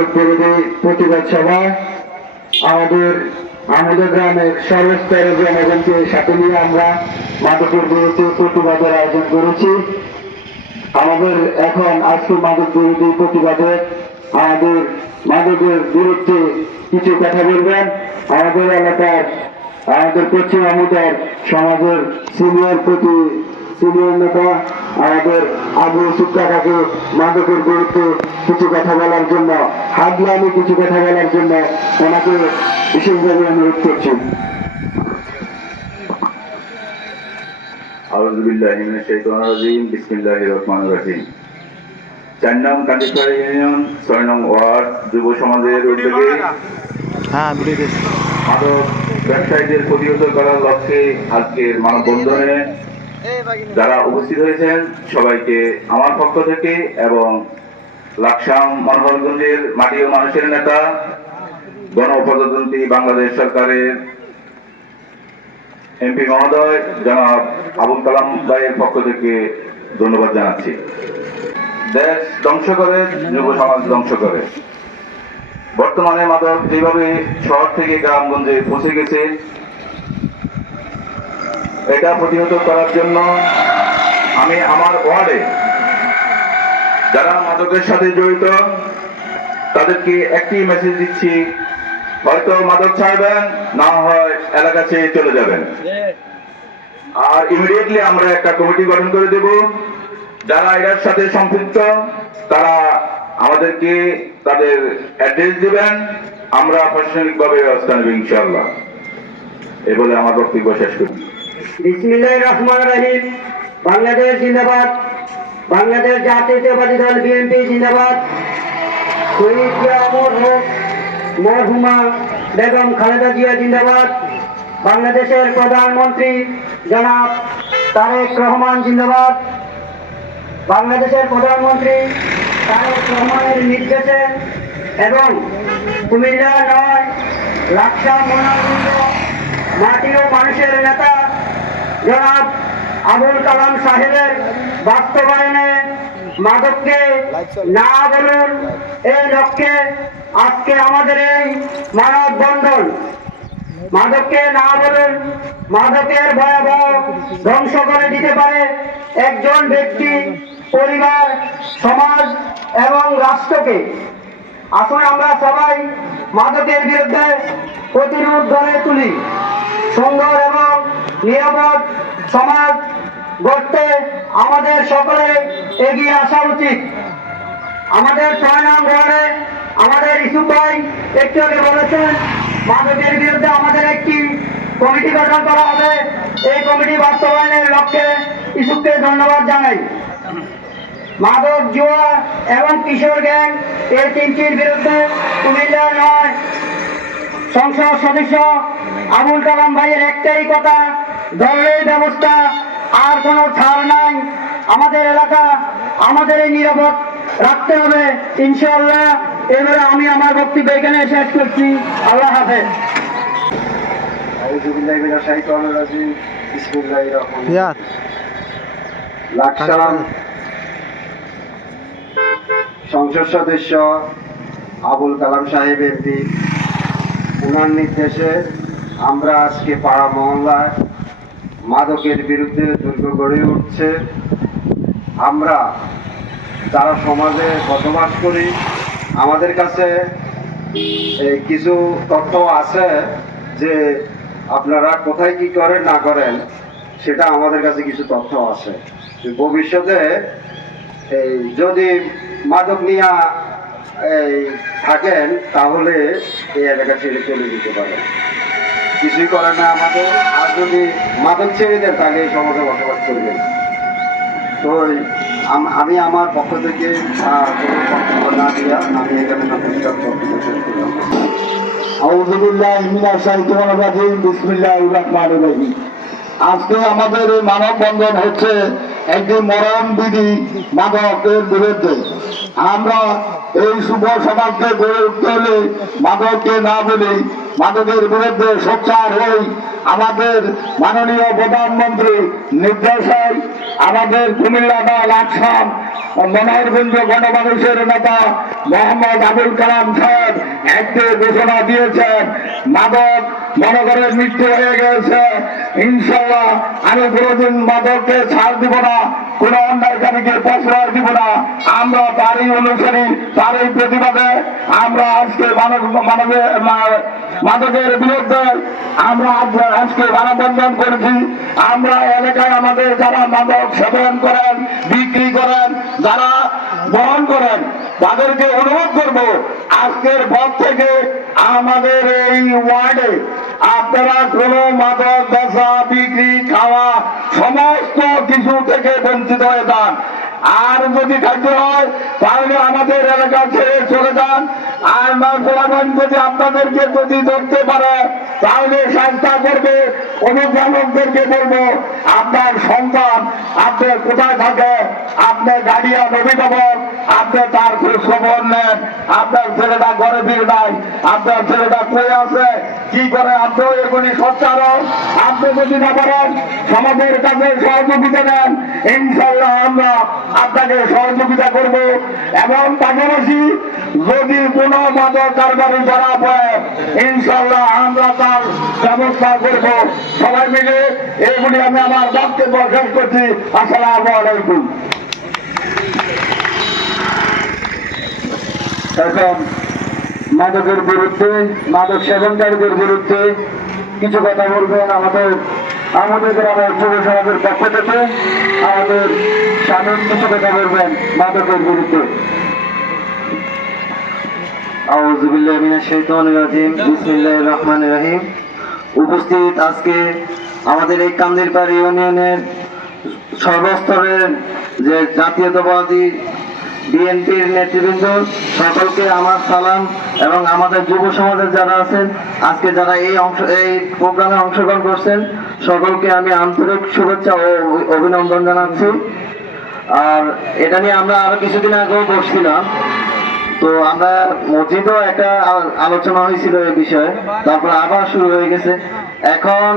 মাদক বিরোধী প্রতিবাদ সভা আমাদের আমাদের গ্রামের সর্বস্তরের জনগণকে সাথে নিয়ে আমরা মাদকের বিরুদ্ধে প্রতিবাদের আয়োজন করেছি। আমাদের এখন আজকে মাদক বিরোধী প্রতিবাদে আমাদের মাদকের বিরুদ্ধে কিছু কথা বলবেন আমাদের এলাকার আমাদের পশ্চিম আমুদার সমাজের সিনিয়র নেতা আমাদের আবু সুক্কাকে মাদকের বিরুদ্ধে কিছু কথা বলার জন্য হাতলামি কিছু কথা বলার জন্য ওনাকে বিশেষভাবে অনুরোধ করছি। আউযু বিল্লাহি মিনাশ শাইতানির রাজিম। বিসমিল্লাহির রহমানির রহিম। ৪ নং কান্দিপাড়া ইউনিয়ন ৬ নং ওয়ার্ড যুব সমাজের উদ্যোগে মাদক ব্যবসায়ীদের প্রতিহত করার লক্ষ্যে আজকের মানববন্ধনে যারা উপস্থিত হয়েছেন সবাইকে আমার পক্ষ থেকে এবং লাকসাম মনোহরগঞ্জের মাটি ও মানুষের নেতা গণপ্রজাতন্ত্রী বাংলাদেশ সরকারের এমপি মহোদয় জনাব আবুল কালাম ভাইয়ের পক্ষ থেকে ধন্যবাদ জানাচ্ছি। দেশ ধ্বংস করে যুব সমাজ ধ্বংস করে। বর্তমানে মাদক যেভাবে শহর থেকে গ্রামগঞ্জে পৌঁছে গেছে, এটা প্রতিহত করার জন্য আমি আমার ওয়ার্ডে যারা মাদকের সাথে জড়িত তাদেরকে একটি মেসেজ দিচ্ছি, হয়তো মাদক ছাড়বেন, না হয় এলাকা ছেড়ে চলে যাবেন। আর ইমিডিয়েটলি আমরা একটা কমিটি গঠন করে দেব। যারা এটার সাথে সম্পৃক্ত তারা আমাদেরকে তাদের অ্যাড্রেস দিবেন, আমরা প্রশাসনিকভাবে ব্যবস্থা নেব ইনশাআল্লাহ। এই বলে আমার বক্তব্য শেষ করি। বিসমিল্লাহির রহমানির রহিম। বাংলাদেশ জিন্দাবাদ। বাংলাদেশ জাতীয়তাবাদী দল বিএনপি জিন্দাবাদ। শহীদ জিয়া অমর হোক। মরহুমা বেগম খালেদা জিয়া জিন্দাবাদ। বাংলাদেশের প্রধানমন্ত্রী জনাব তারেক রহমান জিন্দাবাদ। বাংলাদেশের প্রধানমন্ত্রী তারেক রহমানের নির্দেশে এবং কুমিল্লা ৯ লাকসাম মনোহরগঞ্জ মাটি ও মানুষের নেতা জনাব আবুল কালাম সাহেবের বাস্তবায়নে মাদককে না বলুন এই লক্ষ্যে আজকে আমাদের এই মানববন্ধন। মাদককে না বলুন, মাদকের ভয়াবহ ধ্বংস করে দিতে পারে একজন ব্যক্তি, পরিবার, সমাজ এবং রাষ্ট্রকে। আসুন আমরা সবাই মাদকের বিরুদ্ধে প্রতিরোধ গড়ে তুলি। সুন্দর এবং নিরাপদ সমাজ গড়তে আমাদের সকলে এগিয়ে আসা উচিত। আমাদের ৬ নং ওয়ার্ডে আমাদের ইসুফ ভাই একটু আগে বলেছেন মাদকের বিরুদ্ধে আমাদের একটি কমিটি গঠন করা হবে। এই কমিটি বাস্তবায়নের লক্ষ্যে ইসুফকে ধন্যবাদ জানাই। মাদক, জুয়া এবং কিশোর গ্যাং এই তিনটির বিরুদ্ধে কুমিল্লা ৯ সংসদ সদস্য আবুল কালাম ভাইয়ের একটাই কথা, ধরলেই ব্যবস্থা, আর কোনো ছাড় নাই। আমাদের এলাকা আমাদের এই নিরাপদ রাখতে হবে ইনশাআল্লাহ। এবারে আমি আমার বক্তব্য এখানে শেষ করছি। আল্লাহ হাফেজ। লাকসাম সংসদ সদস্য আবুল কালাম সাহেব এমপি, ওনার নির্দেশে আমরা আজকে পাড়া মহল্লায় মাদকের বিরুদ্ধে দুর্গ গড়ে উঠছে। আমরা যারা সমাজে বসবাস করি আমাদের কাছে কিছু তথ্য আছে যে আপনারা কোথায় কি করেন না করেন, সেটা আমাদের কাছে কিছু তথ্য আছে। ভবিষ্যতে যদি মাদক নিয়ে থাকেন তাহলে এই এলাকা ছেড়ে চলে যেতে পারেন, কিছুই করে না আমাদের। আর যদি মাদক ছেড়ে দেন তাহলে এই সমাজে বসবাস করবেন। তো আমি আমার পক্ষ থেকে কোনো বক্তব্য না দিয়া আমি এখানে বক্তব্য শেষ করলাম। আউযু বিল্লাহি মিনাশ শাইতানির রাজিম। বিসমিল্লাহির রহমানির রহিম। আজকে আমাদের এই মানববন্ধন হচ্ছে একটি মরণ বিধি মাদকের বিরুদ্ধে। আমরা এই শুভ সমাজকে গড়ে উঠতে হলে মাদককে না বলি, মাদকের বিরুদ্ধে সোচ্চার হই। আমাদের মাননীয় প্রধানমন্ত্রী নির্দেশক, আমাদের কুমিল্লা ৯ লাকসাম মনোহরগঞ্জ গণমানুষের নেতা মোহাম্মদ আবুল কালাম সাহেব একটি ঘোষণা দিয়েছেন, মাদক মনে করে মৃত্যু হয়ে গেছে, ইনশাল্লাহ আমি কোনোদিন মাদককে ছাড় দিব না, কোন অন্যায়কারীকে প্রশ্রয় দিব না। আমরা তারই অনুসারী, তারই প্রতিবাদে আমরা আজকে মাদকের বিরুদ্ধে আমরা আজকে মানববন্ধন করেছি। আমরা এলাকায় আমাদের যারা মাদক সেবন করেন, বিক্রি করেন, যারা বহন করেন, তাদেরকে অনুরোধ করব আজকের পর থেকে আমাদের এই ওয়ার্ডে আপনারা কোনো মাদক বেচা, বিক্রি, খাওয়া সমস্ত কিছু থেকে বঞ্চিত হয়ে যান। আর যদি খাদ্য হয় তাহলে আমাদের এলাকা ছেড়ে চলে যান। আর ফলাফল যদি আপনাদেরকে যদি ধরতে পারে তাহলে চেষ্টা করবে। অভিভাবকদেরকে বলবো আপনার সন্তান আপনার কোথায় থাকে, আপনার গার্ডিয়ান অভিভাবক আপনি তার খোঁজ খবর নেন। আপনার ছেলেটা ঘরে ফিরে নাই, আপনার ছেলেটা কই আছে, কি করে, আপনিও এগুলি সচ্চারণ। আপনি যদি না পারেন সমাজের কাছে সহযোগিতা নেন, ইনশাল্লাহ আমরা আপনাকে সহযোগিতা করব। এবং পাশাপাশি যদি কোনো মাদক কারবারি ধরা পড়ে ইনশাল্লাহ আমরা তার ব্যবস্থা করব। সবাই মিলে এগুলি আমি আমার বক্তব্য শেষ করছি। আসসালামু আলাইকুম। এখন মাদকের বিরুদ্ধে, মাদক সেবনকারীদের বিরুদ্ধে কিছু কথা বলবেন আমাদের গ্রামের যুব সমাজের পক্ষ থেকে। আমাদের স্বামী কিছু কথা বলবেন মাদকের বিরুদ্ধে। আউযু বিল্লাহি মিনাশ শাইতানির রাজিম। বিসমিল্লাহির রহমানির রহিম। উপস্থিত আজকে আমাদের এই কান্দিরপাড় ইউনিয়নের সর্বস্তরের যে জাতীয়তাবাদী বিএনপির নেতৃবৃন্দ, সকলকে আমার সালাম। এবং আমাদের যুব সমাজের যারা আছেন, আজকে যারা এই প্রোগ্রামে অংশগ্রহণ করছেন, সকলকে আমি আন্তরিক শুভেচ্ছা ও অভিনন্দন জানাচ্ছি। আর এটা নিয়ে আমরা আরো কিছুদিন আগেও বসছিলাম, তো আমরা মসজিদেও একটা আলোচনা হয়েছিল এই বিষয়ে, তারপর আবার শুরু হয়ে গেছে। এখন